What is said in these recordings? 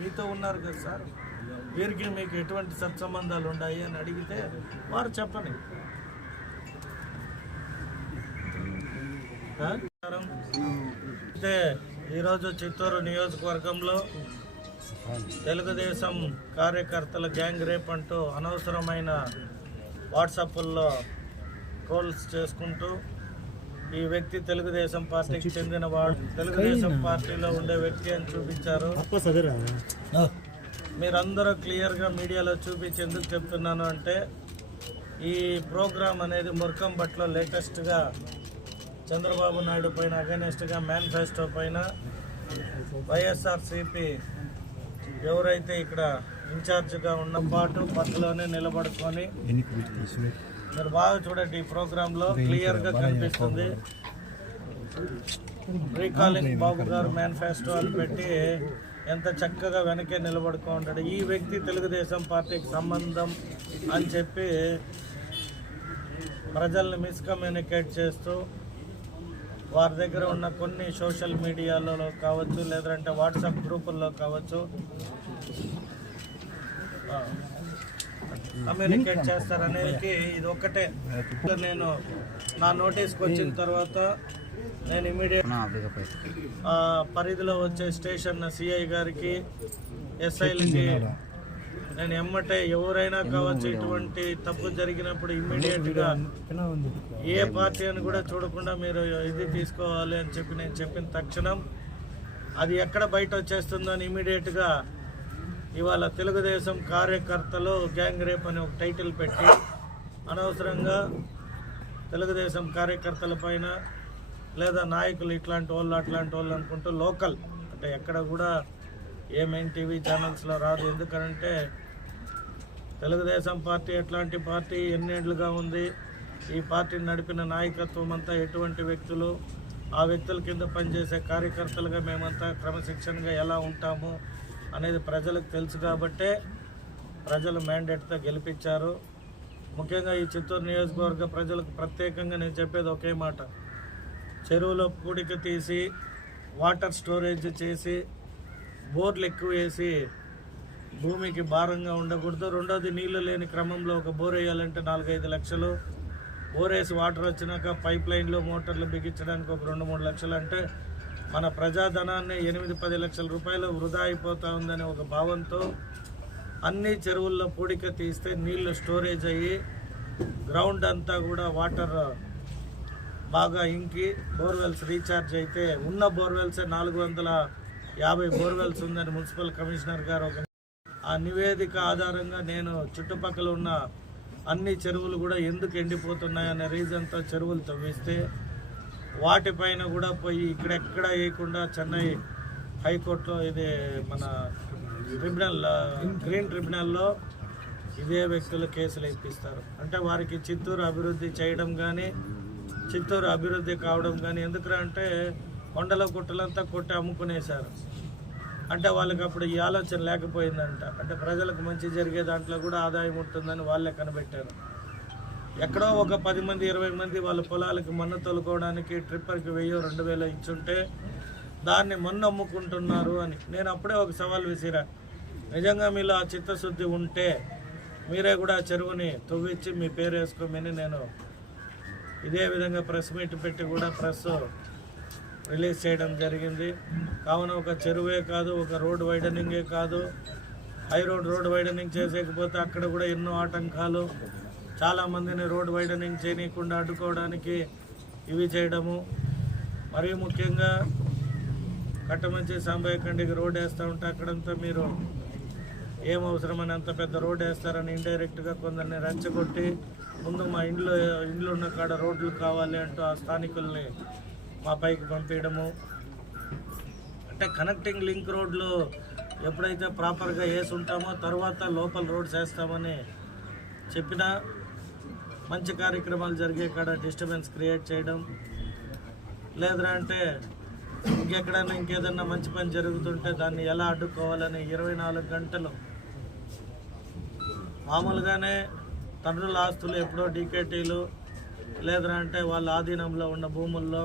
మీతో ఉన్నారు కదా సార్, వీరికి మీకు ఎటువంటి సత్సంబంధాలు ఉన్నాయి అని అడిగితే వారు చెప్పని. అయితే ఈరోజు చిత్తూరు నియోజకవర్గంలో తెలుగుదేశం కార్యకర్తల గ్యాంగ్ రేప్ అంటూ అనవసరమైన వాట్సాప్ల్లో ట్రోల్స్ చేసుకుంటూ ఈ వ్యక్తి తెలుగుదేశం పార్టీకి చెందిన వాడు, తెలుగుదేశం పార్టీలో ఉండే వ్యక్తి అని చూపించారు. మీరందరూ క్లియర్గా మీడియాలో చూపించి ఎందుకు చెప్తున్నాను అంటే, ఈ ప్రోగ్రాం అనేది ముర్కంబట్లో లేటెస్ట్గా చంద్రబాబు నాయుడు పైన అగైనెస్ట్గా మేనిఫెస్టో పైన వైఎస్ఆర్సీపీ ఎవరైతే ఇక్కడ ఇన్ఛార్జ్గా ఉన్న పాటు పక్కలోనే నిలబడుకొని, మీరు బాగా చూడండి, ఈ ప్రోగ్రాంలో క్లియర్గా కనిపిస్తుంది. రీకాలింగ్ బాబు గారు మేనిఫెస్టో అని పెట్టి ఎంత చక్కగా వెనకే నిలబడుకో ఉంటాడు. ఈ వ్యక్తి తెలుగుదేశం పార్టీకి సంబంధం అని చెప్పి ప్రజల్ని మిస్కమ్యూనికేట్ చేస్తూ వారి దగ్గర ఉన్న కొన్ని సోషల్ మీడియాలలో కావచ్చు, లేదంటే వాట్సాప్ గ్రూపుల్లో కావచ్చు కమ్యూనికేట్ చేస్తారనేది ఇది ఒక్కటే. నేను నా నోటీస్కి వచ్చిన తర్వాత నేను ఇమీడియట్ పరిధిలో వచ్చే స్టేషన్ సిఐ గారికి, ఎస్ఐలకి నేను ఎమ్మటే ఎవరైనా కావచ్చు ఇటువంటి తప్పు జరిగినప్పుడు ఇమ్మీడియట్గా ఏ పార్టీ అని కూడా చూడకుండా మీరు ఇది తీసుకోవాలి అని చెప్పి నేను చెప్పిన తక్షణం అది ఎక్కడ బయట వచ్చేస్తుందో అని ఇమ్మీడియట్గా ఇవాళ తెలుగుదేశం కార్యకర్తలు గ్యాంగ్ రేప్ అని ఒక టైటిల్ పెట్టి అనవసరంగా తెలుగుదేశం కార్యకర్తల పైన లేదా నాయకులు ఇట్లాంటి వాళ్ళు అట్లాంటి వాళ్ళు అనుకుంటూ లోకల్ అంటే ఎక్కడ కూడా ఏ మెయిన్ టీవీ ఛానల్స్లో రాదు. ఎందుకంటే తెలుగుదేశం పార్టీ ఎట్లాంటి పార్టీ, ఎన్నేళ్లుగా ఉంది, ఈ పార్టీని నడిపిన నాయకత్వం అంతా ఎటువంటి వ్యక్తులు, ఆ వ్యక్తుల కింద పనిచేసే కార్యకర్తలుగా మేమంతా క్రమశిక్షణగా ఎలా ఉంటాము అనేది ప్రజలకు తెలుసు. కాబట్టే ప్రజలు మ్యాండేట్తో గెలిపించారు. ముఖ్యంగా ఈ చిత్తూరు నియోజకవర్గ ప్రజలకు ప్రత్యేకంగా నేను చెప్పేది ఒకే మాట, చెరువులో పూడిక తీసి వాటర్ స్టోరేజ్ చేసి బోర్లు ఎక్కువ వేసి భూమికి భారంగా ఉండకూడదు. రెండోది, నీళ్లు లేని క్రమంలో ఒక బోర్ వేయాలంటే 4-5 లక్షలు, బోర్ వేసి వాటర్ వచ్చినాక పైప్ లైన్లు మోటార్లు బిగించడానికి ఒక 2-3 లక్షలు, అంటే మన ప్రజాధనాన్ని 8-10 లక్షల రూపాయలు వృధా అయిపోతూ ఉందనే ఒక భావంతో అన్ని చెరువుల్లో పూడిక తీస్తే నీళ్లు స్టోరేజ్ అయ్యి గ్రౌండ్ అంతా కూడా వాటర్ బాగా ఇంకి బోర్వెల్స్ రీఛార్జ్ అయితే ఉన్న బోర్వెల్సే 450 బోర్వెల్స్ ఉందని మున్సిపల్ కమిషనర్ గారు ఒక ఆ నివేదిక ఆధారంగా నేను చుట్టుపక్కల ఉన్న అన్ని చెరువులు కూడా ఎందుకు ఎండిపోతున్నాయనే రీజన్తో చెరువులు తవ్విస్తే వాటిపైన కూడా పోయి ఇక్కడెక్కడ వేయకుండా చెన్నై హైకోర్టులో ఇది మన ట్రిబ్యునల్ గ్రీన్ ట్రిబ్యునల్లో ఇదే వ్యక్తులు కేసులు ఇప్పిస్తారు. అంటే వారికి చిత్తూరు అభివృద్ధి చేయడం కానీ చిత్తూరు అభివృద్ధి కావడం కానీ ఎందుకంటే కొండల గుట్టలంతా కొట్టి అమ్ముకునేశారు. అంటే వాళ్ళకి అప్పుడు ఈ ఆలోచన లేకపోయిందంట. అంటే ప్రజలకు మంచి జరిగే దాంట్లో కూడా ఆదాయం ఉంటుందని వాళ్ళే కనిపెట్టారు. ఎక్కడో ఒక 10 మంది 20 మంది వాళ్ళ పొలాలకి మన్ను తొలుకోవడానికి ట్రిప్పర్కి 1000-2000 ఇచ్చుంటే దాన్ని మన్ను అమ్ముకుంటున్నారు అని నేను అప్పుడే ఒక సవాల్ విసిరా. నిజంగా మీలో ఆ చిత్తశుద్ధి ఉంటే మీరే కూడా ఆ చెరువుని తవ్వించి మీ పేరు వేసుకోమని నేను ఇదే విధంగా ప్రెస్ మీట్ పెట్టి కూడా ప్రెస్ రిలీజ్ చేయడం జరిగింది. కావున ఒక చెరువే కాదు, ఒక రోడ్ వైడనింగే కాదు, హై రోడ్ వైడనింగ్ చేసేకపోతే అక్కడ కూడా ఎన్నో ఆటంకాలు, చాలామందిని రోడ్ వైడనింగ్ చేయనీయకుండా అడ్డుకోవడానికి ఇవి చేయడము. మరీ ముఖ్యంగా కట్టమంచి సాంబయ్యకండికి రోడ్ వేస్తూ ఉంటే అక్కడంతా మీరు ఏం అవసరమని అంత పెద్ద రోడ్ వేస్తారని ఇండైరెక్ట్గా కొందరిని రెచ్చగొట్టి ముందు మా ఇండ్లు ఉన్న కాడ రోడ్లు కావాలి అంటూ ఆ స్థానికుల్ని మా పైకి పంపించడము. అంటే కనెక్టింగ్ లింక్ రోడ్లు ఎప్పుడైతే ప్రాపర్గా వేసి ఉంటామో తర్వాత లోపల రోడ్స్ వేస్తామని చెప్పినా మంచి కార్యక్రమాలు జరిగే కాడ డిస్టర్బెన్స్ క్రియేట్ చేయడం, లేదా అంటే ఇంకెక్కడైనా ఇంకేదన్నా మంచి పని జరుగుతుంటే దాన్ని ఎలా అడ్డుకోవాలని 24 గంటలు మామూలుగానే తండ్రుల ఆస్తులు ఎప్పుడో డీకేటీలు లేదా అంటే వాళ్ళ ఆధీనంలో ఉన్న భూముల్లో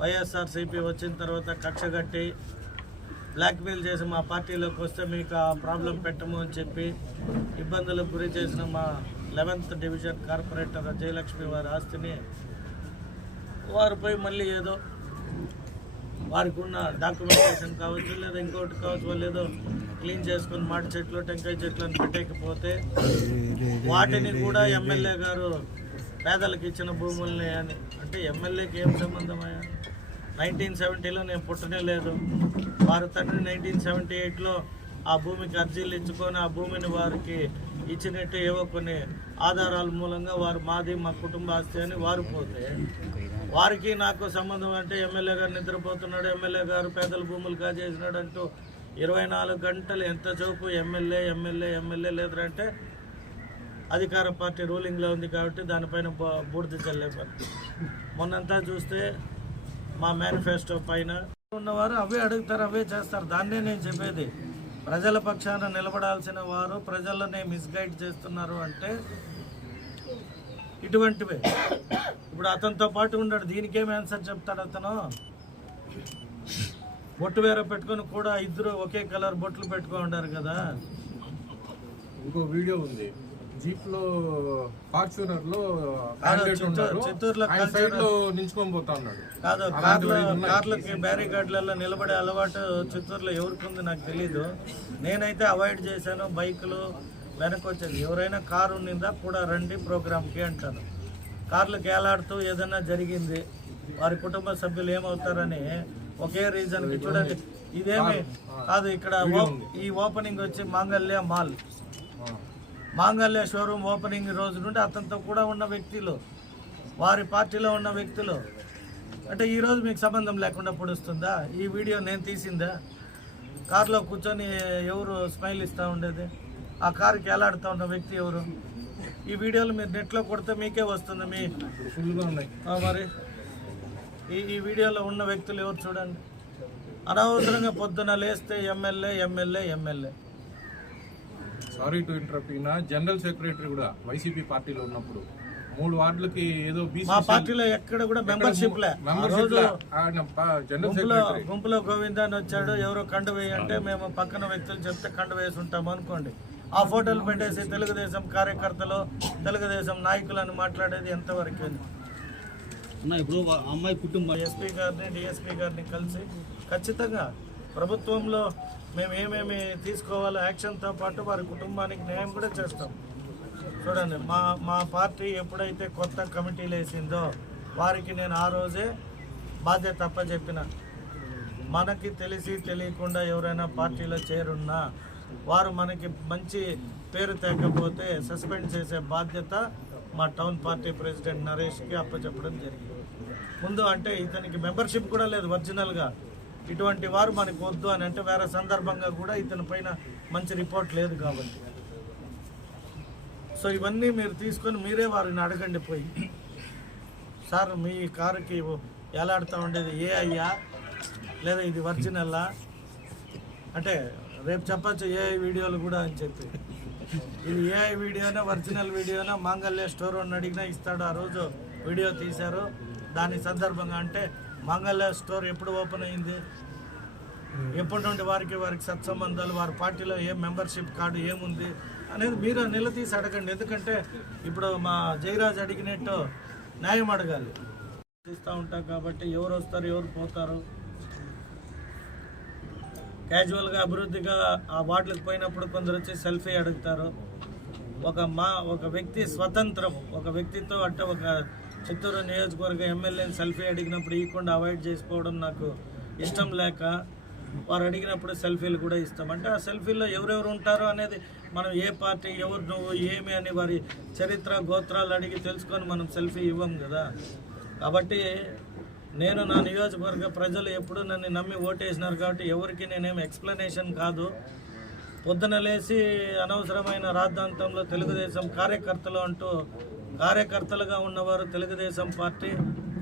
వైఎస్ఆర్సీపీ వచ్చిన తర్వాత కక్షగట్టి బ్లాక్మెయిల్ చేసి మా పార్టీలోకి వస్తే మీకు ఆ ప్రాబ్లం పెట్టము అని చెప్పి ఇబ్బందులకు గురి చేసిన మా 11th డివిజన్ కార్పొరేటర్ జయలక్ష్మి వారి ఆస్తిని వారిపై మళ్ళీ ఏదో వారికి ఉన్న డాక్యుమెంటేషన్ కావచ్చు లేదా ఇంకోటి కావచ్చు, వాళ్ళు ఏదో క్లీన్ చేసుకుని మాటి చెట్లు టెంకాయ చెట్లను పెట్టకపోతే వాటిని కూడా ఎమ్మెల్యే గారు పేదలకు ఇచ్చిన భూముల్ని అని అంటే ఎమ్మెల్యేకి ఏం సంబంధమయ్యా? 1970లో నేను పుట్టనే లేదు. వారి తండ్రి 1978లో ఆ భూమికి అర్జీలు ఇచ్చుకొని ఆ భూమిని వారికి ఇచ్చినట్టు ఏవో కొన్ని ఆధారాల మూలంగా వారు మాది మా కుటుంబ ఆస్తి అని వారు పోతే వారికి నాకు సంబంధం అంటే ఎమ్మెల్యే గారు నిద్రపోతున్నాడు, ఎమ్మెల్యే గారు పేదల భూములు కాజేసినాడు అంటూ 24 గంటలు ఎంత చూపు ఎమ్మెల్యే ఎమ్మెల్యే ఎమ్మెల్యే లేదంటే అధికార పార్టీ రూలింగ్లో ఉంది కాబట్టి దానిపైన బూడిద చల్లేపారు. మొన్నంతా చూస్తే మా మేనిఫెస్టో పైన ఉన్నవారు అవే అడుగుతారు, అవే చేస్తారు. దాన్నే నేను చెప్పేది, ప్రజల పక్షాన నిలబడాల్సిన వారు ప్రజలనే మిస్గైడ్ చేస్తున్నారు అంటే ఇటువంటివే. ఇప్పుడు అతనితో పాటు ఉన్నాడు, దీనికేం ఆన్సర్ చెప్తాడు అతను? బొట్టు వేరే పెట్టుకొని కూడా ఇద్దరు ఒకే కలర్ బొట్లు పెట్టుకొని ఉంటారు కదా. ఇంకో వీడియో ఉంది, జీప్ లో ఫార్చునర్ లో చిత్తూరులో నించుకొని పోతా ఉన్నాడు. కాదు, కార్లకి బ్యారికేడ్లలో నిలబడే అలవాటు చిత్తూరులో ఎవరికి ఉంది నాకు తెలీదు. నేనైతే అవాయిడ్ చేశాను. బైకులు వెనక్కి వచ్చేది, ఎవరైనా కారు ఉన్నిందా కూడా రండి ప్రోగ్రామ్కి అంటాను. కార్లకు ఏలాడుతూ ఏదైనా జరిగింది వారి కుటుంబ సభ్యులు ఏమవుతారని ఒకే రీజన్కి చూడండి. ఇదేమి కాదు, ఇక్కడ ఈ ఓపెనింగ్ వచ్చి మాంగళ్య షోరూమ్ ఓపెనింగ్ రోజు నుండి అతనితో కూడా ఉన్న వ్యక్తులు, వారి పార్టీలో ఉన్న వ్యక్తులు అంటే ఈరోజు మీకు సంబంధం లేకుండా పొడుస్తుందా? ఈ వీడియో నేను తీసిందా? కారులో కూర్చొని ఎవరు స్మైల్ ఇస్తూ ఉండేది? ఆ కారుకి ఎలాడుతూ ఉన్న వ్యక్తి ఎవరు? ఈ వీడియోలు మీరు నెట్లో కొడితే మీకే వస్తుంది. మీ మరి ఈ వీడియోలో ఉన్న వ్యక్తులు ఎవరు చూడండి. అనవసరంగా పొద్దున లేస్తే MLA MLA MLA. Sorry to interrupt, ఈయన జనరల్ సెక్రటరీ కూడా వైసీపీ పార్టీలో ఉన్నప్పుడు 3 వార్డులకి ఏదో మా పార్టీలో ఎక్కడ కూడా మెంబర్షిప్ లే. గుంపులో గోవిందా అని వచ్చాడు, ఎవరో కండు వేయంటే మేము పక్కన వ్యక్తులు చెప్తే కండు వేసి ఉంటాము అనుకోండి. ఆ ఫోటోలు పెట్టేసి తెలుగుదేశం కార్యకర్తలు తెలుగుదేశం నాయకులను మాట్లాడేది ఎంతవరకు? ఇప్పుడు అమ్మాయి కుటుంబం ఎస్పీ గారిని డిఎస్పీ గారిని కలిసి ఖచ్చితంగా ప్రభుత్వంలో మేము ఏమేమి తీసుకోవాలో యాక్షన్తో పాటు వారి కుటుంబానికి న్యాయం కూడా చేస్తాం. చూడండి, మా పార్టీ ఎప్పుడైతే కొత్త కమిటీలు వేసిందో వారికి నేను ఆ రోజే బాధ్యత అప్పచెప్పిన. మనకి తెలిసి తెలియకుండా ఎవరైనా పార్టీలో చేరున్నా వారు మనకి మంచి పేరు తగ్గకపోతే సస్పెండ్ చేసే బాధ్యత మా టౌన్ పార్టీ ప్రెసిడెంట్ నరేష్కి అప్పచెప్పడం జరిగింది. ముందు అంటే ఇతనికి మెంబర్షిప్ కూడా లేదు ఒరిజినల్గా. ఇటువంటి వారు మనకు వద్దు అని అంటే వేరే సందర్భంగా కూడా ఇతని పైన మంచి రిపోర్ట్ లేదు కాబట్టి. సో ఇవన్నీ మీరు తీసుకొని మీరే వారిని అడగండి పోయి, సార్ మీ కారుకి ఎలాడుతూ ఉండేది ఏఐయా లేదా ఇది ఒరిజినల్లా అంటే రేపు చెప్పచ్చు ఏఐ వీడియోలు కూడా అని చెప్పి. ఇది ఏఐ వీడియోనా ఒరిజినల్ వీడియోనా మాంగళ్య స్టోర్ అని అడిగినా ఇస్తాడు. ఆ రోజు వీడియో తీశారు దాని సందర్భంగా. అంటే మాంగళ్య స్టోర్ ఎప్పుడు ఓపెన్ అయింది, ఎప్పటి నుండి వారికి సత్సంబంధాలు, వారి పార్టీలో ఏం మెంబర్షిప్ కార్డు ఏముంది అనేది మీరు నిలదీసి అడగండి. ఎందుకంటే ఇప్పుడు మా జయరాజ్ అడిగినట్టు న్యాయం అడగాలి. తీస్తూ ఉంటాం కాబట్టి ఎవరు వస్తారు ఎవరు పోతారు. క్యాజువల్గా అభివృద్ధిగా ఆ వార్డులకు పోయినప్పుడు కొందరు వచ్చి సెల్ఫీ అడుగుతారు. ఒక వ్యక్తి స్వతంత్రం, ఒక వ్యక్తితో అంటే ఒక చిత్తూరు నియోజకవర్గ ఎమ్మెల్యేని సెల్ఫీ అడిగినప్పుడు ఇవ్వకుండా అవాయిడ్ చేసుకోవడం నాకు ఇష్టం లేక వారు అడిగినప్పుడు సెల్ఫీలు కూడా ఇస్తాం. అంటే ఆ సెల్ఫీలో ఎవరెవరు ఉంటారో అనేది మనం ఏ పార్టీ ఎవరు నువ్వు ఏమి అని వారి చరిత్ర గోత్రాలు అడిగి తెలుసుకొని మనం సెల్ఫీ ఇవ్వం కదా. కాబట్టి నేను నా నియోజకవర్గ ప్రజలు ఎప్పుడు నన్ను నమ్మి ఓటేసినారు కాబట్టి ఎవరికి నేనేం ఎక్స్ప్లెనేషన్ కాదు. పొద్దున లేచి అనవసరమైన రాద్ధాంతంలో తెలుగుదేశం కార్యకర్తలు అంటూ కార్యకర్తలుగా ఉన్నవారు తెలుగుదేశం పార్టీ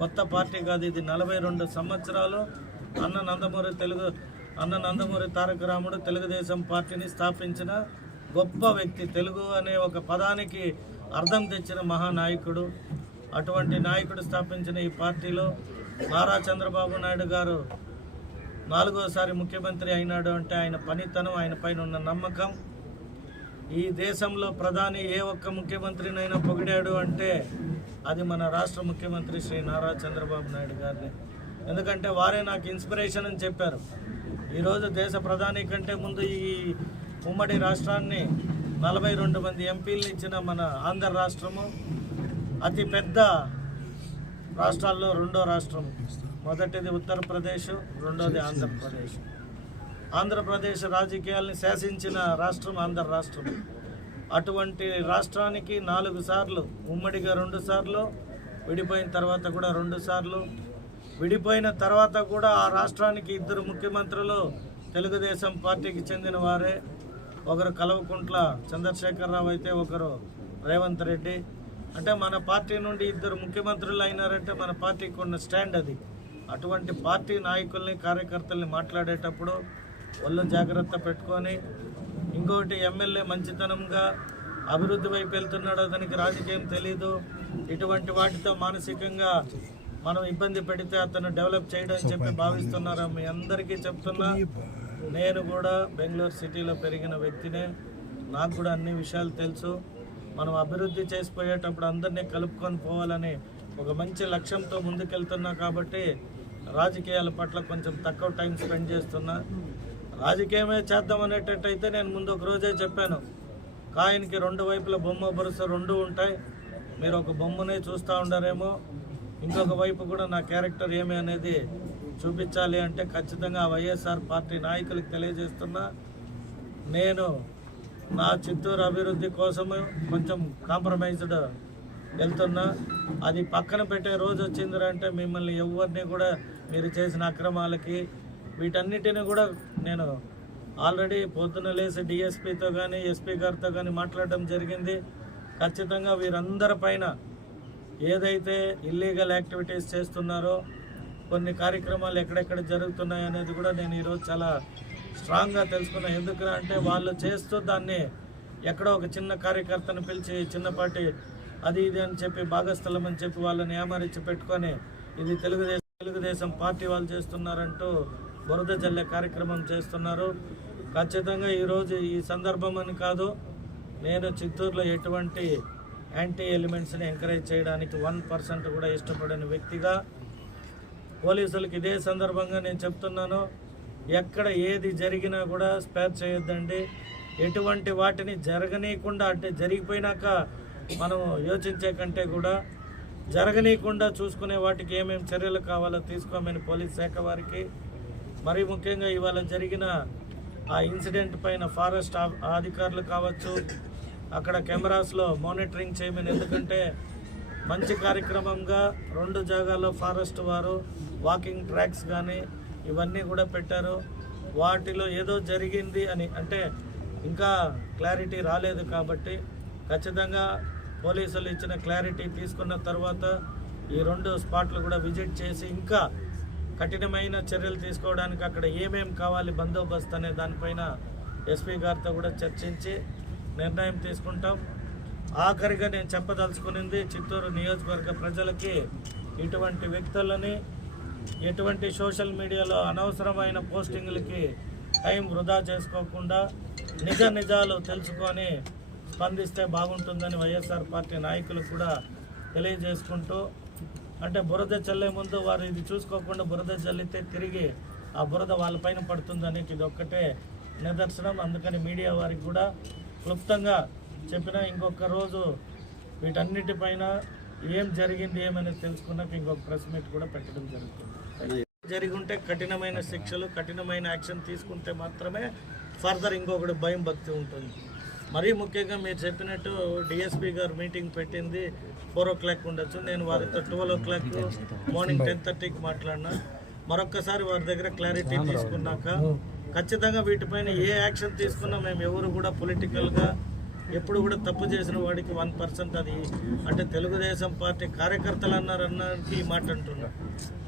కొత్త పార్టీ కాదు. ఇది 42 సంవత్సరాలు అన్న నందమూరి తారక రాముడు తెలుగుదేశం పార్టీని స్థాపించిన గొప్ప వ్యక్తి. తెలుగు అనే ఒక పదానికి అర్థం తెచ్చిన మహానాయకుడు. అటువంటి నాయకుడు స్థాపించిన ఈ పార్టీలో నారా చంద్రబాబు నాయుడు గారు 4వ సారి ముఖ్యమంత్రి అయినాడు అంటే ఆయన పనితనం, ఆయన పైన ఉన్న నమ్మకం. ఈ దేశంలో ప్రధాని ఏ ఒక్క ముఖ్యమంత్రినైనా పొగిడాడు అంటే అది మన రాష్ట్ర ముఖ్యమంత్రి శ్రీ నారా చంద్రబాబు నాయుడు గారిని. ఎందుకంటే వారే నాకు ఇన్స్పిరేషన్ అని చెప్పారు. ఈరోజు దేశ ప్రధాని కంటే ముందు ఈ ఉమ్మడి రాష్ట్రాన్ని 42 మంది ఎంపీలను ఇచ్చిన మన ఆంధ్ర రాష్ట్రము అతి పెద్ద రాష్ట్రాల్లో 2వ రాష్ట్రం. మొదటిది ఉత్తరప్రదేశ్, 2వది ఆంధ్రప్రదేశ్. ఆంధ్రప్రదేశ్ రాజకీయాల్ని శాసించిన రాష్ట్రం ఆంధ్ర రాష్ట్రం. అటువంటి రాష్ట్రానికి 4 సార్లు, ఉమ్మడిగా 2 సార్లు, విడిపోయిన తర్వాత కూడా 2 సార్లు, విడిపోయిన తర్వాత కూడా ఆ రాష్ట్రానికి 2 ముఖ్యమంత్రులు తెలుగుదేశం పార్టీకి చెందిన వారే. ఒకరు కల్వకుంట్ల చంద్రశేఖరరావు అయితే ఒకరు రేవంత్ రెడ్డి. అంటే మన పార్టీ నుండి 2 ముఖ్యమంత్రులు అయినారంటే మన పార్టీకి ఉన్న స్టాండ్ అది. అటువంటి పార్టీ నాయకుల్ని, కార్యకర్తల్ని మాట్లాడేటప్పుడు ఒళ్ళు జాగ్రత్త పెట్టుకొని, ఇంకోటి ఎమ్మెల్యే మంచితనంగా అభివృద్ధి వైపు వెళ్తున్నాడు, అతనికి రాజకీయం తెలీదు, ఇటువంటి వాటితో మానసికంగా మనం ఇబ్బంది పెడితే అతను డెవలప్ చేయడం అని చెప్పి భావిస్తున్నారా? మీ అందరికీ చెప్తున్నా, నేను కూడా బెంగళూరు సిటీలో పెరిగిన వ్యక్తినే. నాకు కూడా అన్ని విషయాలు తెలుసు. మనం అభివృద్ధి చేసిపోయేటప్పుడు అందరినీ కలుపుకొని పోవాలని ఒక మంచి లక్ష్యంతో ముందుకెళ్తున్నా కాబట్టి రాజకీయాల పట్ల కొంచెం తక్కువ టైం స్పెండ్ చేస్తున్నా. రాజకీయమే చేద్దాం అనేటట్టయితే నేను ముందు ఒక రోజే చెప్పాను, కాయనికి 2 వైపుల బొమ్మ బరుస 2 ఉంటాయి. మీరు ఒక బొమ్మనే చూస్తూ ఉండారేమో, ఇంకొక వైపు కూడా నా క్యారెక్టర్ ఏమి అనేది చూపించాలి అంటే ఖచ్చితంగా వైఎస్ఆర్ పార్టీ నాయకులకు తెలియజేస్తున్నా. నేను నా చిత్తూరు అభివృద్ధి కోసము కొంచెం కాంప్రమైజ్డ్ వెళ్తున్నా. అది పక్కన పెట్టే రోజు వచ్చిందంటే మిమ్మల్ని ఎవరిని కూడా మీరు చేసిన అక్రమాలకి వీటన్నిటిని కూడా నేను ఆల్రెడీ పొద్దున లేసి డిఎస్పీతో కానీ ఎస్పీ గారితో కానీ మాట్లాడడం జరిగింది. ఖచ్చితంగా వీరందరి పైన ఏదైతే ఇల్లీగల్ యాక్టివిటీస్ చేస్తున్నారో, కొన్ని కార్యక్రమాలు ఎక్కడెక్కడ జరుగుతున్నాయి అనేది కూడా నేను ఈరోజు చాలా స్ట్రాంగ్గా తెలుసుకున్నా. ఎందుకంటే వాళ్ళు చేస్తూ దాన్ని ఎక్కడో ఒక చిన్న కార్యకర్తను పిలిచి చిన్నపాటి అది ఇది అని చెప్పి భాగస్థలం అని చెప్పి వాళ్ళని ఏమరిచి పెట్టుకొని ఇది తెలుగుదేశం పార్టీ వాళ్ళు చేస్తున్నారంటూ బురద జల్లే కార్యక్రమం చేస్తున్నారు. ఖచ్చితంగా ఈరోజు ఈ సందర్భం అని కాదు, నేను చిత్తూరులో ఎటువంటి యాంటీ ఎలిమెంట్స్ని ఎంకరేజ్ చేయడానికి 1% కూడా ఇష్టపడని వ్యక్తిగా పోలీసులకు ఇదే సందర్భంగా నేను చెప్తున్నాను, ఎక్కడ ఏది జరిగినా కూడా స్పేర్ చేయొద్దండి. ఎటువంటి వాటిని జరగనీయకుండా, అంటే జరిగిపోయినాక మనం యోచించే కంటే కూడా జరగనీయకుండా చూసుకునే వాటికి ఏమేమి చర్యలు కావాలో తీసుకోమని పోలీస్ శాఖ వారికి, మరీ ముఖ్యంగా ఇవాళ జరిగిన ఆ ఇన్సిడెంట్ పైన ఫారెస్ట్ అధికారులు కావచ్చు, అక్కడ కెమెరాస్లో మానిటరింగ్ చేయమని. ఎందుకంటే మంచి కార్యక్రమంగా 2 జాగాల్లో ఫారెస్ట్ వారు వాకింగ్ ట్రాక్స్ కానీ ఇవన్నీ కూడా పెట్టారు. వాటిలో ఏదో జరిగింది అని అంటే ఇంకా క్లారిటీ రాలేదు కాబట్టి ఖచ్చితంగా పోలీసులు ఇచ్చిన క్లారిటీ తీసుకున్న తర్వాత ఈ 2 స్పాట్లు కూడా విజిట్ చేసి ఇంకా కఠినమైన చర్యలు తీసుకోవడానికి అక్కడ ఏమేం కావాలి బందోబస్తు అనే దానిపైన ఎస్పీ గారితో కూడా చర్చించి నిర్ణయం తీసుకుంటాం. ఆఖరిగా నేను చెప్పదలుచుకునింది, చిత్తూరు నియోజకవర్గ ప్రజలకి ఇటువంటి వ్యక్తులని, ఎటువంటి సోషల్ మీడియాలో అనవసరమైన పోస్టింగ్లకి టైం వృధా చేసుకోకుండా నిజాలు తెలుసుకొని స్పందిస్తే బాగుంటుందని వైఎస్ఆర్ పార్టీ నాయకులకు కూడా తెలియజేసుకుంటూ, అంటే బురద చల్లే ముందు వారు ఇది చూసుకోకుండా బురద చల్లితే తిరిగి ఆ బురద వాళ్ళపైన పడుతుందని ఇది ఒక్కటే నిదర్శనం. అందుకని మీడియా వారికి కూడా క్లుప్తంగా చెప్పిన, ఇంకొక రోజు వీటన్నిటిపైన ఏం జరిగింది ఏమనేది తెలుసుకున్నాక ఇంకొక ప్రెస్ మీట్ కూడా పెట్టడం జరుగుతుంది. జరిగి ఉంటే కఠినమైన శిక్షలు, కఠినమైన యాక్షన్ తీసుకుంటే మాత్రమే ఫర్దర్ ఇంకొకటి భయం భక్తి ఉంటుంది. మరీ ముఖ్యంగా మీరు చెప్పినట్టు డిఎస్పీ గారు మీటింగ్ పెట్టింది 4 o'clock ఉండొచ్చు. నేను వారితో 12 o'clock మార్నింగ్ 10:30కి మాట్లాడినా. మరొక్కసారి వారి దగ్గర క్లారిటీ తీసుకున్నాక ఖచ్చితంగా వీటిపైన ఏ యాక్షన్ తీసుకున్నా మేము ఎవరు కూడా పొలిటికల్గా ఎప్పుడు కూడా తప్పు చేసిన వాడికి 1% అది అంటే తెలుగుదేశం పార్టీ కార్యకర్తలు అన్నారన్నకి ఈ మాట అంటున్నారు.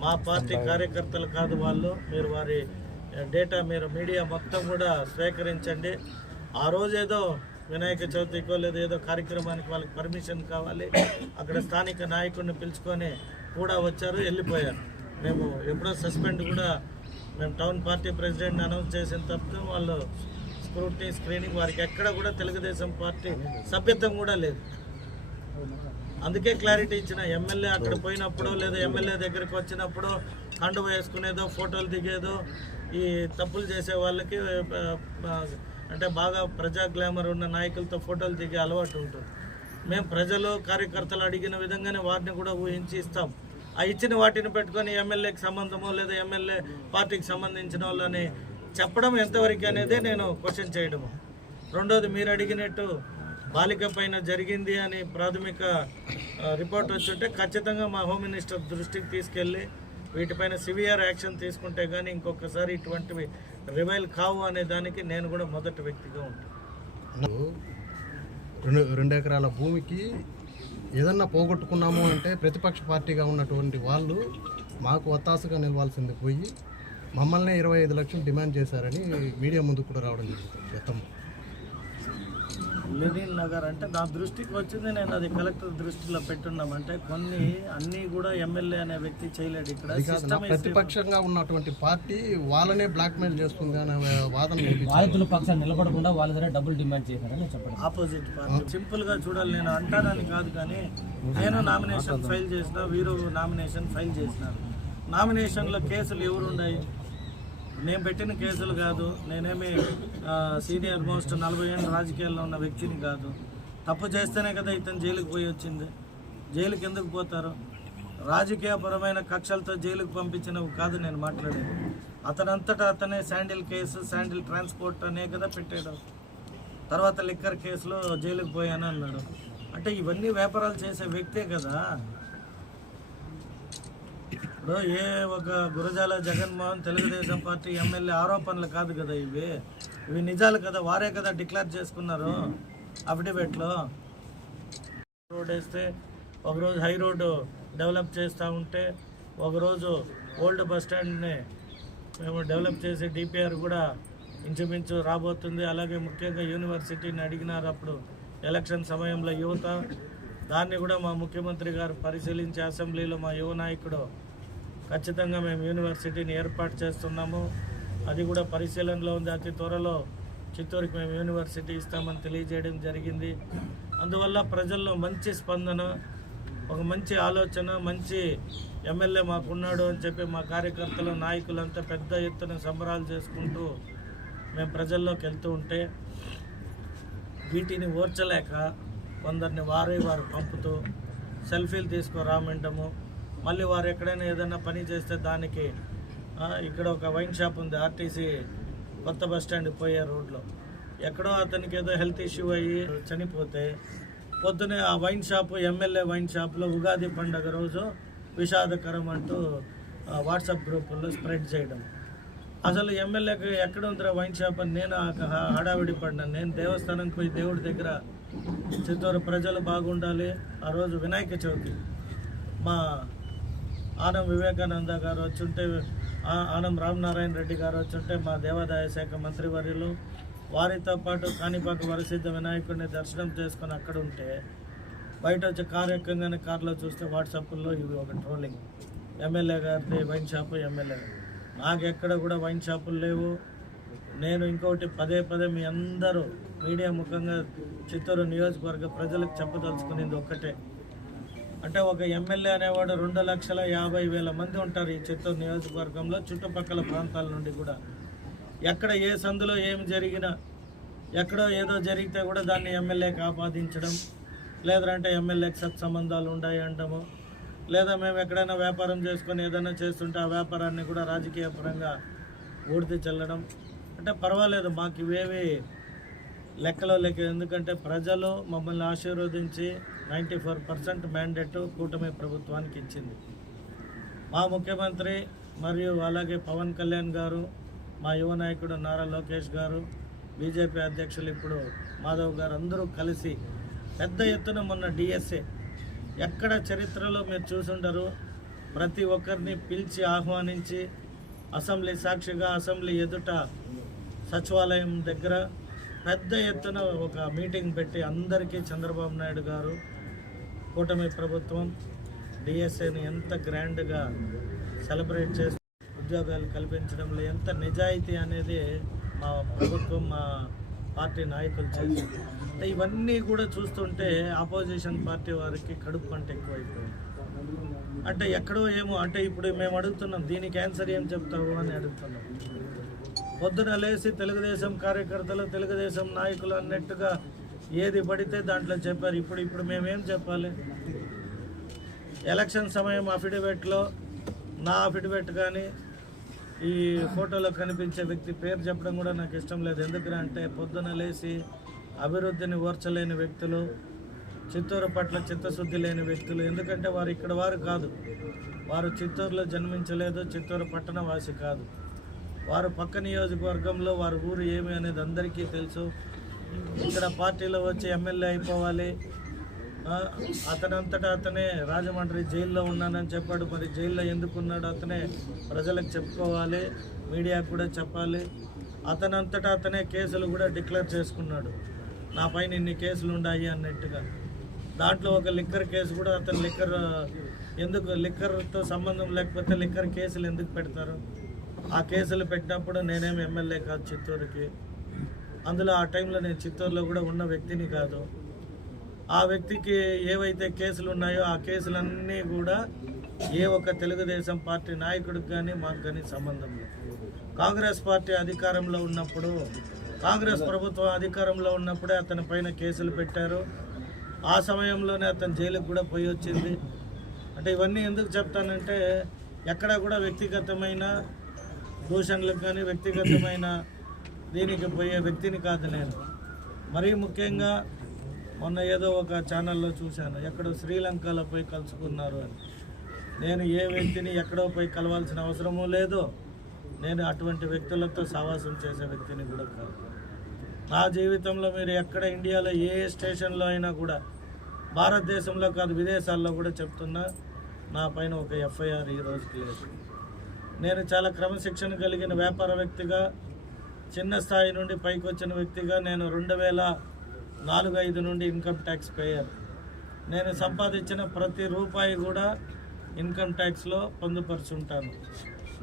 మా పార్టీ కార్యకర్తలు కాదు వాళ్ళు. మీరు వారి డేటా మీరు మీడియా మొత్తం కూడా స్వీకరించండి. ఆ రోజేదో వినాయక చవితికో లేదా ఏదో కార్యక్రమానికి వాళ్ళకి పర్మిషన్ కావాలి, అక్కడ స్థానిక నాయకుడిని పిలుచుకొని కూడా వచ్చారు, వెళ్ళిపోయారు. మేము ఎప్పుడో సస్పెండ్ కూడా మేము టౌన్ పార్టీ ప్రెసిడెంట్ అనౌన్స్ చేసిన తప్ప వాళ్ళు స్క్రూటినీ స్క్రీనింగ్ వారికి ఎక్కడ కూడా తెలుగుదేశం పార్టీ సభ్యత్వం కూడా లేదు. అందుకే క్లారిటీ ఇచ్చిన, ఎమ్మెల్యే అక్కడ పోయినప్పుడు లేదా ఎమ్మెల్యే దగ్గరికి వచ్చినప్పుడు కండువ వేసుకునేదో ఫోటోలు దిగేదో ఈ తప్పులు చేసే వాళ్ళకి అంటే బాగా ప్రజా గ్లామర్ ఉన్న నాయకులతో ఫోటోలు దిగే అలవాటు ఉంటుంది. మేము ప్రజలు కార్యకర్తలు అడిగిన విధంగానే వాటిని కూడా ఊహించి ఇస్తాం. ఆ ఇచ్చిన వాటిని పెట్టుకొని ఎమ్మెల్యేకి సంబంధమో లేదా ఎమ్మెల్యే పార్టీకి సంబంధించిన వాళ్ళని చెప్పడం ఎంతవరకు అనేది నేను క్వశ్చన్ చేయడము. రెండోది, మీరు అడిగినట్టు బాలిక పైన జరిగింది అని ప్రాథమిక రిపోర్ట్ వచ్చుంటే ఖచ్చితంగా మా హోమ్ మినిస్టర్ దృష్టికి తీసుకెళ్ళి వీటిపైన సివియర్ యాక్షన్ తీసుకుంటే కానీ ఇంకొకసారి ఇటువంటివి రివైల్ కావు అనే దానికి నేను కూడా మొదటి వ్యక్తిగా ఉంటాను. 2 ఎకరాల భూమికి ఏదన్నా పోగొట్టుకున్నాము అంటే ప్రతిపక్ష పార్టీగా ఉన్నటువంటి వాళ్ళు మాకు ఒత్తాసగా నిలవాల్సింది పోయి మమ్మల్ని 25 లక్షలు డిమాండ్ చేశారని మీడియా ముందుకు కూడా రావడం జరుగుతుంది. గతం లెనిన్ నగర్ అంటే నా దృష్టికి వచ్చింది, నేను అది కలెక్టర్ దృష్టిలో పెట్టున్నామంటే కొన్ని అన్నీ కూడా ఎమ్మెల్యే అనే వ్యక్తి చేయలేడు. ఇక్కడ ప్రతిపక్షంగా ఉన్నటువంటి పార్టీ వాళ్ళనే బ్లాక్మెయిల్ చేస్తుంది అనే వాదన బాధితుల పక్షాన్ని నిలబడకుండా వాళ్ళ దగ్గర డబ్బులు డిమాండ్ చేశారని చెప్పండి. ఆపోజిట్ పార్టీ సింపుల్ గా చూడాలి, నేను అంటానని కాదు, కానీ నేను నామినేషన్ ఫైల్ చేసిన, వీరు నామినేషన్ ఫైల్ చేసినారు. నామినేషన్లో కేసులు ఎవరు ఉన్నాయి? నేను పెట్టిన కేసులు కాదు. నేనేమి సీనియర్ మోస్ట్ 40 ఏళ్ళ రాజకీయాల్లో ఉన్న వ్యక్తిని కాదు. తప్పు చేస్తేనే కదా ఇతను జైలుకి పోయి వచ్చింది. జైలుకి ఎందుకు పోతారు? రాజకీయపరమైన కక్షలతో జైలుకు పంపించినవి కాదు నేను మాట్లాడేది. అతనంతటా అతనే శాండిల్ కేసు, శాండిల్ ట్రాన్స్పోర్ట్ అనే కదా పెట్టాడు. తర్వాత లిక్కర్ కేసులో జైలుకి పోయాను అన్నాడు. అంటే ఇవన్నీ వ్యాపారాలు చేసే వ్యక్తే కదా. ఇప్పుడు ఏ ఒక గురజాల జగన్మోహన్ తెలుగుదేశం పార్టీ ఎమ్మెల్యే ఆరోపణలు కాదు కదా ఇవి నిజాలు కదా. వారే కదా డిక్లేర్ చేసుకున్నారు అఫిడవిట్లో. రోడ్ వేస్తే ఒకరోజు హై రోడ్డు డెవలప్ చేస్తూ ఉంటే ఒకరోజు ఓల్డ్ బస్ స్టాండ్ని మేము డెవలప్ చేసి డిపిఆర్ కూడా ఇంచుమించు రాబోతుంది. అలాగే ముఖ్యంగా యూనివర్సిటీని అడిగినారు అప్పుడు ఎలక్షన్ సమయంలో యువత. దాన్ని కూడా మా ముఖ్యమంత్రి గారు పరిశీలించి అసెంబ్లీలో మా యువ నాయకుడు ఖచ్చితంగా మేము యూనివర్సిటీని ఏర్పాటు చేస్తున్నాము, అది కూడా పరిశీలనలో ఉంది. అతి త్వరలో చిత్తూరుకి మేము యూనివర్సిటీ ఇస్తామని తెలియజేయడం జరిగింది. అందువల్ల ప్రజల్లో మంచి స్పందన, ఒక మంచి ఆలోచన, మంచి ఎమ్మెల్యే మాకున్నాడు అని చెప్పి మా కార్యకర్తలు నాయకులంతా పెద్ద ఎత్తున సంబరాలు చేసుకుంటూ మేము ప్రజల్లోకి వెళ్తూ ఉంటే వీటిని ఓర్చలేక కొందరిని వారు పంపుతూ సెల్ఫీలు తీసుకురామంటము. మళ్ళీ వారు ఎక్కడైనా ఏదైనా పని చేస్తే దానికి ఇక్కడ ఒక వైన్ షాప్ ఉంది, ఆర్టీసీ కొత్త బస్ స్టాండ్ పోయే రోడ్లో. ఎక్కడో అతనికి ఏదో హెల్త్ ఇష్యూ అయ్యి చనిపోతే పొద్దునే ఆ వైన్ షాపు, ఎమ్మెల్యే వైన్ షాప్లో ఉగాది పండుగ రోజు విషాదకరం అంటూ వాట్సాప్ గ్రూపుల్లో స్ప్రెడ్ చేయడం. అసలు ఎమ్మెల్యేకి ఎక్కడ ఉందిరా వైన్ షాప్ అని నేను హడావిడి పడ్డాను. నేను దేవస్థానంకి పోయి దేవుడి దగ్గర చిత్తూరు ప్రజలు బాగుండాలి. ఆ రోజు వినాయక చవితి మా ఆనం వివేకానంద గారు వచ్చుంటే, ఆనం రామనారాయణ రెడ్డి గారు వచ్చుంటే, మా దేవాదాయ శాఖ మంత్రివర్యులు, వారితో పాటు కాణిపాక వరసిద్ధ వినాయకుడిని దర్శనం చేసుకొని అక్కడ ఉంటే బయట వచ్చి కారు ఎక్కగానే కారులో చూస్తే వాట్సాప్లో ఇవి ఒక ట్రోలింగ్. ఎమ్మెల్యే గారిది వైన్ షాపు, ఎమ్మెల్యే గారు. నాకెక్కడ కూడా వైన్ షాపులు లేవు. నేను ఇంకొకటి పదే మీ అందరూ మీడియా ముఖంగా చిత్తూరు నియోజకవర్గ ప్రజలకు చెప్పదలుచుకునేది ఒక్కటే, అంటే ఒక ఎమ్మెల్యే అనేవాడు 2,50,000 మంది ఉంటారు ఈ చిత్తూరు నియోజకవర్గంలో, చుట్టుపక్కల ప్రాంతాల నుండి కూడా. ఎక్కడ ఏ సందులో ఏమి జరిగినా, ఎక్కడో ఏదో జరిగితే కూడా దాన్ని ఎమ్మెల్యేకి ఆపాదించడం, లేదంటే ఎమ్మెల్యేకి సత్సంబంధాలు ఉన్నాయి అంటాము, లేదా మేము ఎక్కడైనా వ్యాపారం చేసుకొని ఏదైనా చేస్తుంటే ఆ వ్యాపారాన్ని కూడా రాజకీయ పరంగా ఊడితే చల్లడం. అంటే పర్వాలేదు, మాకు ఇవేవి లెక్కలో లెక్క. ఎందుకంటే ప్రజలు మమ్మల్ని ఆశీర్వదించి 94% మ్యాండేట్ కూటమి ప్రభుత్వానికి ఇచ్చింది. మా ముఖ్యమంత్రి మరియు అలాగే పవన్ కళ్యాణ్ గారు, మా యువ నాయకుడు నారా లోకేష్ గారు, బీజేపీ అధ్యక్షులు ఇప్పుడు మాధవ్ గారు అందరూ కలిసి పెద్ద ఎత్తున మొన్న డిఎస్ఏ ఎక్కడ చరిత్రలో మీరు చూసుంటారు, ప్రతి ఒక్కరిని పిలిచి ఆహ్వానించి అసెంబ్లీ సాక్షిగా అసెంబ్లీ ఎదుట సచివాలయం దగ్గర పెద్ద ఎత్తున ఒక మీటింగ్ పెట్టి అందరికీ చంద్రబాబు నాయుడు గారు, కూటమి ప్రభుత్వం డిఎస్ఏని ఎంత గ్రాండ్గా సెలబ్రేట్ చేసి ఉద్యోగాలు కల్పించడంలో ఎంత నిజాయితీ అనేది మా ప్రభుత్వం, మా పార్టీ నాయకులు చేశారు. అంటే ఇవన్నీ కూడా చూస్తుంటే ఆపోజిషన్ పార్టీ వారికి కడుపు పంట ఎక్కువైపోయింది. అంటే ఎక్కడో ఏమో అంటే ఇప్పుడు మేము అడుగుతున్నాం, దీనికి ఆన్సర్ ఏం చెప్తావు అని అడుగుతున్నాం. పొద్దున లేచి తెలుగుదేశం కార్యకర్తలు, తెలుగుదేశం నాయకులు అన్నట్టుగా ఏది పడితే దాంట్లో చెప్పారు. ఇప్పుడు మేమేం చెప్పాలి? ఎలక్షన్ సమయం అఫిడవిట్లో నా అఫిడవిట్ కానీ ఈ ఫోటోలో కనిపించే వ్యక్తి పేరు చెప్పడం కూడా నాకు ఇష్టం లేదు. ఎందుకంటే పొద్దున లేచి అభివృద్ధిని ఓర్చలేని వ్యక్తులు, చిత్తూరు పట్ల చిత్తశుద్ధి లేని వ్యక్తులు. ఎందుకంటే వారు ఇక్కడ వారు కాదు, వారు చిత్తూరులో జన్మించలేదు, చిత్తూరు పట్టణ వాసి కాదు. వారు పక్క నియోజకవర్గంలో వారి ఊరు ఏమి అనేది అందరికీ తెలుసు. ఇక్కడ పార్టీలో వచ్చి ఎమ్మెల్యే అయిపోవాలి, అతనంతటా అతనే రాజమండ్రి జైల్లో ఉన్నానని చెప్పాడు. మరి జైల్లో ఎందుకున్నాడు అతనే ప్రజలకు చెప్పుకోవాలి, మీడియాకు కూడా చెప్పాలి. అతనంతటా అతనే కేసులు కూడా డిక్లేర్ చేసుకున్నాడు, నా పైన ఇన్ని కేసులు ఉన్నాయి అన్నట్టుగా. దాంట్లో ఒక లిక్కర్ కేసు కూడా అతను లిక్కర్తో సంబంధం లేకపోతే లిక్కర్ కేసులు ఎందుకు పెడతారు? ఆ కేసులు పెట్టినప్పుడు నేనేం ఎమ్మెల్యే కాదు చిత్తూరుకి, అందులో ఆ టైంలో నేను చిత్తూరులో కూడా ఉన్న వ్యక్తిని కాదు. ఆ వ్యక్తికి ఏవైతే కేసులు ఉన్నాయో ఆ కేసులన్నీ కూడా ఏ ఒక్క తెలుగుదేశం పార్టీ నాయకుడికి కానీ మాకు కానీ సంబంధం లేదు. కాంగ్రెస్ పార్టీ అధికారంలో ఉన్నప్పుడు, కాంగ్రెస్ ప్రభుత్వం అధికారంలో ఉన్నప్పుడే అతని పైన కేసులు పెట్టారు. ఆ సమయంలోనే అతను జైలుకు కూడా పోయి వచ్చింది. అంటే ఇవన్నీ ఎందుకు చెప్తానంటే ఎక్కడ కూడా వ్యక్తిగతమైన దూషణలకు కానీ వ్యక్తిగతమైన దీనికి పోయే వ్యక్తిని కాదు నేను. మరీ ముఖ్యంగా మొన్న ఏదో ఒక ఛానల్లో చూశాను, ఎక్కడో శ్రీలంకలో పోయి కలుసుకున్నారు అని. నేను ఏ వ్యక్తిని ఎక్కడో పోయి కలవాల్సిన అవసరమూ లేదు, నేను అటువంటి వ్యక్తులతో సావాసం చేసే వ్యక్తిని కూడా కాదు. నా జీవితంలో మీరు ఎక్కడ ఇండియాలో ఏ స్టేషన్లో అయినా కూడా, భారతదేశంలో కాదు విదేశాల్లో కూడా చెప్తున్నా, నా పైన ఒక ఎఫ్ఐఆర్ ఈ రోజుకి లేదు. నేను చాలా క్రమశిక్షణ కలిగిన వ్యాపార వ్యక్తిగా, చిన్న స్థాయి నుండి పైకి వచ్చిన వ్యక్తిగా, నేను 2004-05 నుండి ఇన్కమ్ ట్యాక్స్ పేయర్. నేను సంపాదించిన ప్రతి రూపాయి కూడా ఇన్కమ్ ట్యాక్స్లో పొందుపరుచుంటాను.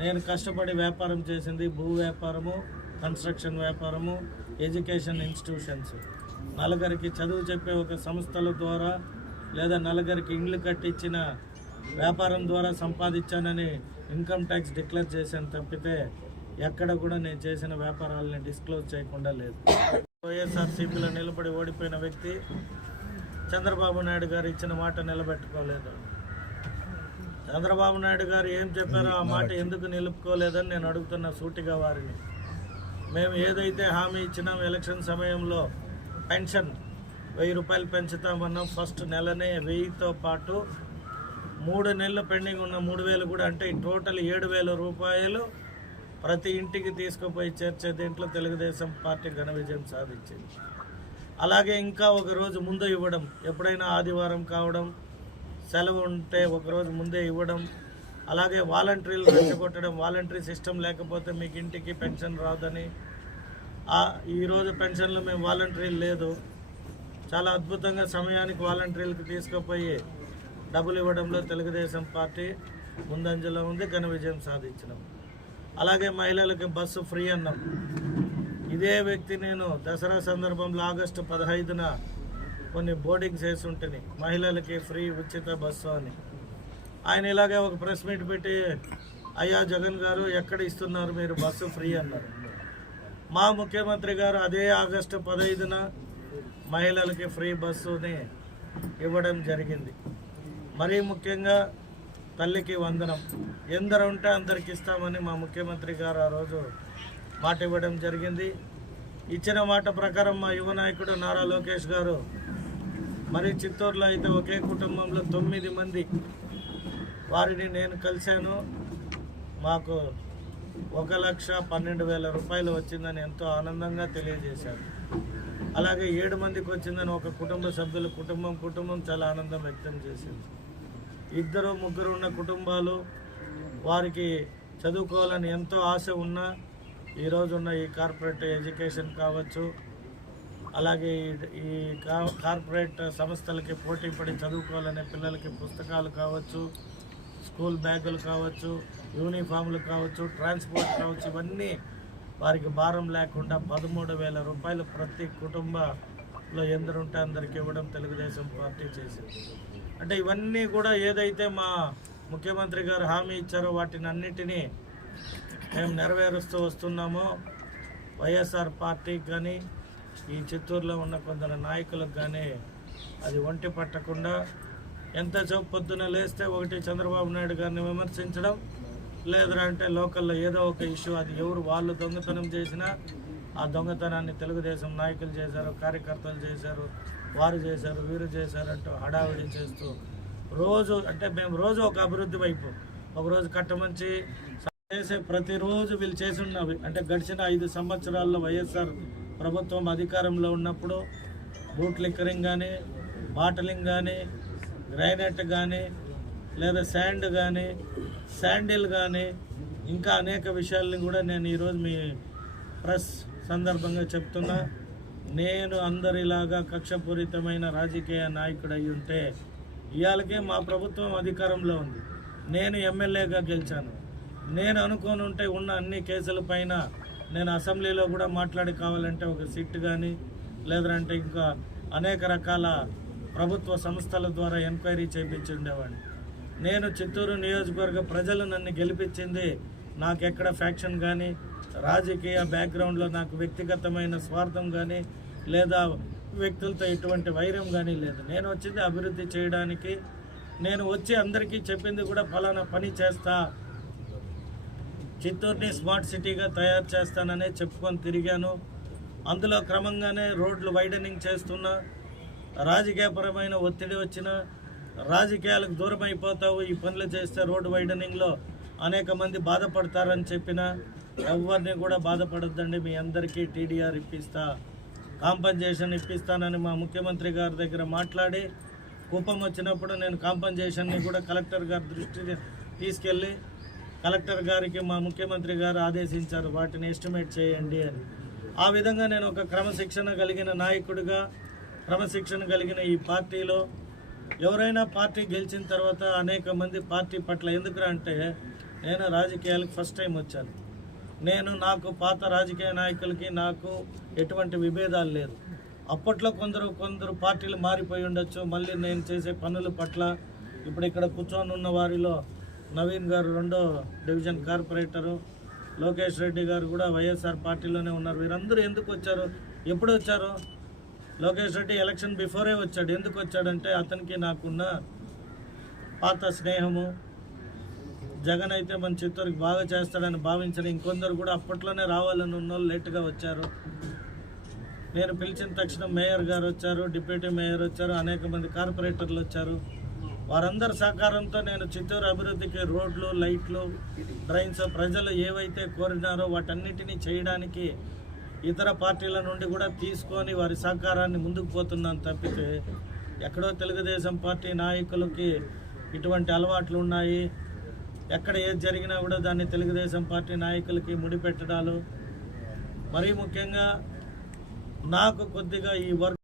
నేను కష్టపడి వ్యాపారం చేసింది భూ వ్యాపారము, కన్స్ట్రక్షన్ వ్యాపారము, ఎడ్యుకేషన్ ఇన్స్టిట్యూషన్స్, నలుగురికి చదువు చెప్పే ఒక సంస్థల ద్వారా లేదా నలుగురికి ఇండ్లు కట్టించిన వ్యాపారం ద్వారా సంపాదించానని ఇన్కమ్ ట్యాక్స్ డిక్లేర్ చేశాను తప్పితే ఎక్కడ కూడా నేను చేసిన వ్యాపారాలని డిస్క్లోజ్ చేయకుండా లేదు. వైఎస్ఆర్సీపీలో నిలబడి ఓడిపోయిన వ్యక్తి చంద్రబాబు నాయుడు గారు ఇచ్చిన మాట నిలబెట్టుకోలేదు. చంద్రబాబు నాయుడు గారు ఏం చెప్పారో ఆ మాట ఎందుకు నిలుపుకోలేదని నేను అడుగుతున్న సూటిగా వారిని. మేము ఏదైతే హామీ ఇచ్చినాం ఎలక్షన్ సమయంలో, పెన్షన్ 1000 రూపాయలు పెంచుతామన్నాం. ఫస్ట్ నెలనే 1000తో పాటు 3 నెలలు పెండింగ్ ఉన్న 3000 కూడా, అంటే టోటల్ 7000 రూపాయలు ప్రతి ఇంటికి తీసుకుపోయి చేర్చే దీంట్లో తెలుగుదేశం పార్టీ ఘన విజయం సాధించింది. అలాగే ఇంకా ఒక రోజు ముందు ఇవ్వడం, ఎప్పుడైనా ఆదివారం కావడం, సెలవు ఉంటే ఒకరోజు ముందే ఇవ్వడం. అలాగే వాలంటీర్లు రెచ్చగొట్టడం, వాలంటరీ సిస్టమ్ లేకపోతే మీకు ఇంటికి పెన్షన్ రాదని. ఈరోజు పెన్షన్లు మేము వాలంటీర్లు లేదు, చాలా అద్భుతంగా సమయానికి వాలంటీర్లకు తీసుకుపోయి డబ్బులు ఇవ్వడంలో తెలుగుదేశం పార్టీ ముందంజలో ఉంది, ఘన విజయం సాధించడం. అలాగే మహిళలకి బస్సు ఫ్రీ అన్నాం. ఇదే వ్యక్తి నేను దసరా సందర్భంలో ఆగస్టు 15న కొన్ని బోర్డింగ్స్ వేసి ఉంటుంది, మహిళలకి ఫ్రీ ఉచిత బస్సు అని. ఆయన ఇలాగే ఒక ప్రెస్ మీట్ పెట్టి, అయ్యా జగన్ గారు ఎక్కడ ఇస్తున్నారు మీరు బస్సు ఫ్రీ అన్నారు. మా ముఖ్యమంత్రి గారు అదే ఆగస్టు 15న మహిళలకి ఫ్రీ బస్సుని ఇవ్వడం జరిగింది. మరీ ముఖ్యంగా తల్లికి వందనం, ఎందరు ఉంటే అందరికి ఇస్తామని మా ముఖ్యమంత్రి గారు ఆ రోజు మాట ఇవ్వడం జరిగింది. ఇచ్చిన మాట ప్రకారం మా యువ నాయకుడు నారా లోకేష్ గారు, మరి చిత్తూరులో అయితే ఒకే కుటుంబంలో 9 మంది, వారిని నేను కలిశాను. మాకు 1,12,000 రూపాయలు వచ్చిందని ఎంతో ఆనందంగా తెలియజేశారు. అలాగే 7 మందికి వచ్చిందని ఒక కుటుంబ సభ్యులు కుటుంబం చాలా ఆనందం వ్యక్తం చేసింది. 2, 3 ఉన్న కుటుంబాలు, వారికి చదువుకోవాలని ఎంతో ఆశ ఉన్నా, ఈరోజున్న ఈ కార్పొరేట్ ఎడ్యుకేషన్ కావచ్చు, అలాగే ఈ కార్పొరేట్ సంస్థలకి పోటీ పడి చదువుకోవాలనే పిల్లలకి పుస్తకాలు కావచ్చు, స్కూల్ బ్యాగులు కావచ్చు, యూనిఫామ్లు కావచ్చు, ట్రాన్స్పోర్ట్ కావచ్చు, ఇవన్నీ వారికి భారం లేకుండా 13,000 రూపాయలు ప్రతి కుటుంబంలో ఎందరుంటే అందరికి ఇవ్వడం తెలుగుదేశం పార్టీ చేసింది. అంటే ఇవన్నీ కూడా ఏదైతే మా ముఖ్యమంత్రి గారు హామీ ఇచ్చారో వాటిని అన్నిటినీ మేము నెరవేరుస్తూ వస్తున్నామో. వైఎస్ఆర్ పార్టీకి కానీ ఈ చిత్తూరులో ఉన్న కొందరు నాయకులకు కానీ అది ఒంటి పట్టకుండా ఎంతసేపు పొద్దున లేస్తే ఒకటి చంద్రబాబు నాయుడు గారిని విమర్శించడం, లేదంటే లోకల్లో ఏదో ఒక ఇష్యూ, అది ఎవరు వాళ్ళు దొంగతనం చేసినా ఆ దొంగతనాన్ని తెలుగుదేశం నాయకులు చేశారు, కార్యకర్తలు చేశారు, వారు చేశారు, వీరు చేశారంటూ హడావిడి చేస్తూ రోజు అంటే మేము రోజు ఒక అభివృద్ధి వైపు, ఒకరోజు కట్టమంచి చేసే ప్రతిరోజు వీళ్ళు చేసి ఉన్నవి అంటే గడిచిన 5 సంవత్సరాల్లో వైఎస్ఆర్ ప్రభుత్వం అధికారంలో ఉన్నప్పుడు బూట్ లిక్కరింగ్ కానీ, బాటలింగ్ కానీ, గ్రైనైట్ కానీ, లేదా శాండ్ కానీ, శాండిల్ కానీ, ఇంకా అనేక విషయాలని కూడా నేను ఈరోజు మీ ప్రెస్ సందర్భంగా చెప్తున్నా. నేను అందరిలాగా కక్షపూరితమైన రాజకీయ నాయకుడు అయి ఉంటే ఇవాళకే మా ప్రభుత్వం అధికారంలో ఉంది, నేను ఎమ్మెల్యేగా గెలిచాను. నేను అనుకోని ఉంటే ఉన్న అన్ని కేసుల పైన నేను అసెంబ్లీలో కూడా మాట్లాడి కావాలంటే ఒక సిట్ కానీ, లేదంటే ఇంకా అనేక రకాల ప్రభుత్వ సంస్థల ద్వారా ఎంక్వైరీ చేయించి ఉండేవాడిని. నేను చిత్తూరు నియోజకవర్గ ప్రజలు నన్ను గెలిపించింది నాకెక్కడ ఫ్యాక్షన్ కానీ, రాజకీయ బ్యాక్గ్రౌండ్లో నాకు వ్యక్తిగతమైన స్వార్థం కానీ, లేదా వ్యక్తులతో ఎటువంటి వైరం కానీ లేదు. నేను వచ్చింది అభివృద్ధి చేయడానికి. నేను వచ్చి అందరికీ చెప్పింది కూడా ఫలానా పని చేస్తా, చిత్తూరుని స్మార్ట్ సిటీగా తయారు చేస్తాననే చెప్పుకొని తిరిగాను. అందులో క్రమంగానే రోడ్లు వైడనింగ్ చేస్తున్నా. రాజకీయపరమైన ఒత్తిడి వచ్చిన, రాజకీయాలకు దూరం అయిపోతావు ఈ పనులు చేస్తే, రోడ్డు వైడనింగ్లో అనేక మంది బాధపడతారని చెప్పిన ఎవరిని కూడా బాధపడొద్దండి, మీ అందరికీ టీడీఆర్ ఇప్పిస్తా, కాంపన్సేషన్ ఇప్పిస్తానని మా ముఖ్యమంత్రి గారి దగ్గర మాట్లాడి, కుప్పం వచ్చినప్పుడు నేను కాంపన్సేషన్ని కూడా కలెక్టర్ గారి దృష్టికి తీసుకెళ్ళి కలెక్టర్ గారికి మా ముఖ్యమంత్రి గారు ఆదేశించారు వాటిని ఎస్టిమేట్ చేయండి అని. ఆ విధంగా నేను ఒక క్రమశిక్షణ కలిగిన నాయకుడిగా, క్రమశిక్షణ కలిగిన ఈ పార్టీలో ఎవరైనా పార్టీ గెలిచిన తర్వాత అనేక మంది పార్టీ పట్ల ఎందుకురా అంటే, నేను రాజకీయాలకు ఫస్ట్ టైం వచ్చాను. నాకు పాత రాజకీయ నాయకులకి నాకు ఎటువంటి విభేదాలు లేదు. అప్పట్లో కొందరు పార్టీలు మారిపోయి ఉండొచ్చు. మళ్ళీ నేను చేసే పనుల పట్ల ఇప్పుడు ఇక్కడ కూర్చొని ఉన్న వారిలో నవీన్ గారు 2వ డివిజన్ కార్పొరేటరు, లోకేష్ రెడ్డి గారు కూడా వైఎస్ఆర్ పార్టీలోనే ఉన్నారు. వీరందరూ ఎందుకు వచ్చారు, ఎప్పుడు వచ్చారు? లోకేష్ రెడ్డి ఎలక్షన్ బిఫోరే వచ్చాడు. ఎందుకు వచ్చాడంటే అతనికి నాకున్న పాత స్నేహము, జగన్ అయితే మన చిత్తూరుకి బాగా చేస్తాడని భావించిన ఇంకొందరు కూడా అప్పట్లోనే రావాలని ఉన్న వాళ్ళు లేటుగా వచ్చారు. నేను పిలిచిన తక్షణం మేయర్ గారు వచ్చారు, డిప్యూటీ మేయర్ వచ్చారు, అనేక మంది కార్పొరేటర్లు వచ్చారు. వారందరి సహకారంతో నేను చిత్తూరు అభివృద్ధికి రోడ్లు, లైట్లు, డ్రైన్స్ ప్రజలు ఏవైతే కోరినారో వాటన్నిటినీ చేయడానికి ఇతర పార్టీల నుండి కూడా తీసుకొని వారి సహకారాన్ని ముందుకు పోతున్నాను తప్పితే, ఎక్కడో తెలుగుదేశం పార్టీ నాయకులకి ఇటువంటి అలవాట్లు ఉన్నాయి, ఎక్కడ ఏది జరిగినా కూడా దాన్ని తెలుగుదేశం పార్టీ నాయకులకి ముడిపెట్టడాలు. మరీ ముఖ్యంగా నాకు కొద్దిగా ఈ వర్క్